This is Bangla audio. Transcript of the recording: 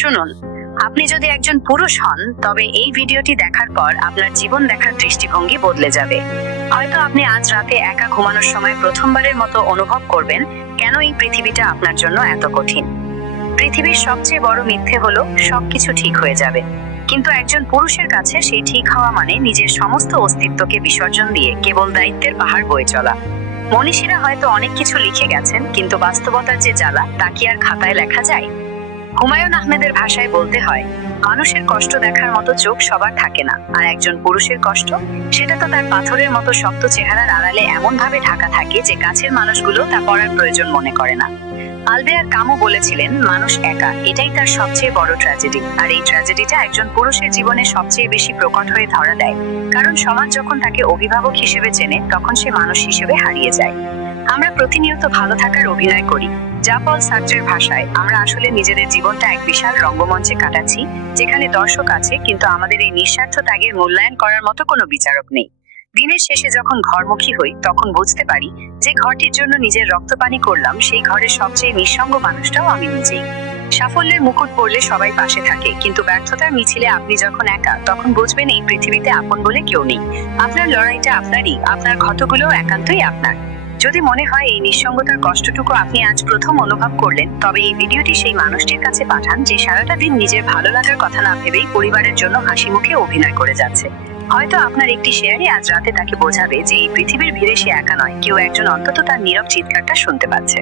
শুনুন, আপনি যদি একজন পুরুষ হন তবে এই ভিডিওটি দেখার পর আপনার জীবন দেখার দৃষ্টিভঙ্গি বদলে যাবে। হয়তো আপনি আজ রাতে একা ঘুমানোর সময় প্রথমবারের মতো অনুভব করবেন কেন এই পৃথিবীটা আপনার জন্য এত কঠিন। পৃথিবীর সবচেয়ে বড় মিথ্যে হলো সবকিছু ঠিক হয়ে যাবে, কিন্তু একজন পুরুষের কাছে সেই ঠিক হওয়া মানে নিজের সমস্ত অস্তিত্বকে বিসর্জন দিয়ে কেবল দায়িত্বের পাহাড় বয়ে চলা। মনীষীরা হয়তো অনেক কিছু লিখে গেছেন, কিন্তু বাস্তবতার যে জ্বালা তা কি আর খাতায় লেখা যায়? হুমায়ুন আহমেদের ভাষায় বলতে হয়, মানুষের কষ্ট দেখার মতো চোখ সবার থাকে না, আর একজন পুরুষের কষ্ট, সেটা তো তার পাথরের মতো শক্ত চেহারার আড়ালে এমন ভাবে ঢাকা থাকে যে কাছের মানুষগুলো তা পড়ার প্রয়োজন মনে করে না। আলবেয়ার কামু বলেছিলেন, মানুষ একা, এটাই তার সবচেয়ে বড় ট্র্যাজেডি। আর এই ট্র্যাজেডিটা একজন পুরুষের জীবনে সবচেয়ে বেশি প্রকট হয়ে ধরা দেয়, কারণ সমাজ যখন তাকে অভিভাবক হিসেবে চেনে তখন সে মানুষ হিসেবে হারিয়ে যায়। আমরা প্রতিনিয়ত ভালো থাকার অভিনয় করি, যা পল সার্ত্রের ভাষায়, আমরা আসলে নিজেদের জীবনটা এক বিশাল রঙ্গমঞ্চে কাটাচ্ছি, যেখানে দর্শক আছে কিন্তু আমাদের এই নিঃস্বার্থ ত্যাগের মূল্যায়ন করার মতো কোনো বিচারক নেই। দিনের শেষে যখন ঘরমুখী হই তখন বুঝতে পারি যে ঘরটির জন্য নিজের রক্তপানি করলাম সেই ঘরের সবচেয়ে নিঃসঙ্গ মানুষটাও আমি নিজেই। সাফল্যের মুকুট পরলে সবাই পাশে থাকে, কিন্তু ব্যর্থতার মিছিলে আপনি যখন একা, তখন বুঝবেন এই পৃথিবীতে আপন বলে কেউ নেই। আপনার লড়াইটা আপনারই, আপনার ক্ষতগুলো একান্তই আপনার। যদি মনে হয় এই নিঃসঙ্গতার কষ্টটুকু আপনি আজ প্রথম অনুভব করলেন, তবে এই ভিডিওটি সেই মানুষটির কাছে পাঠান যে সারাটা দিন নিজের ভালো লাগার কথা না ভেবেই পরিবারের জন্য হাসি মুখে অভিনয় করে যাচ্ছে। হয়তো আপনার একটি শেয়ারই আজ রাতে তাকে বোঝাবে যে এই পৃথিবীর ভিড়ে সে একা নয়, কেউ একজন অন্তত তার নীরব চিৎকারটা শুনতে পাচ্ছে।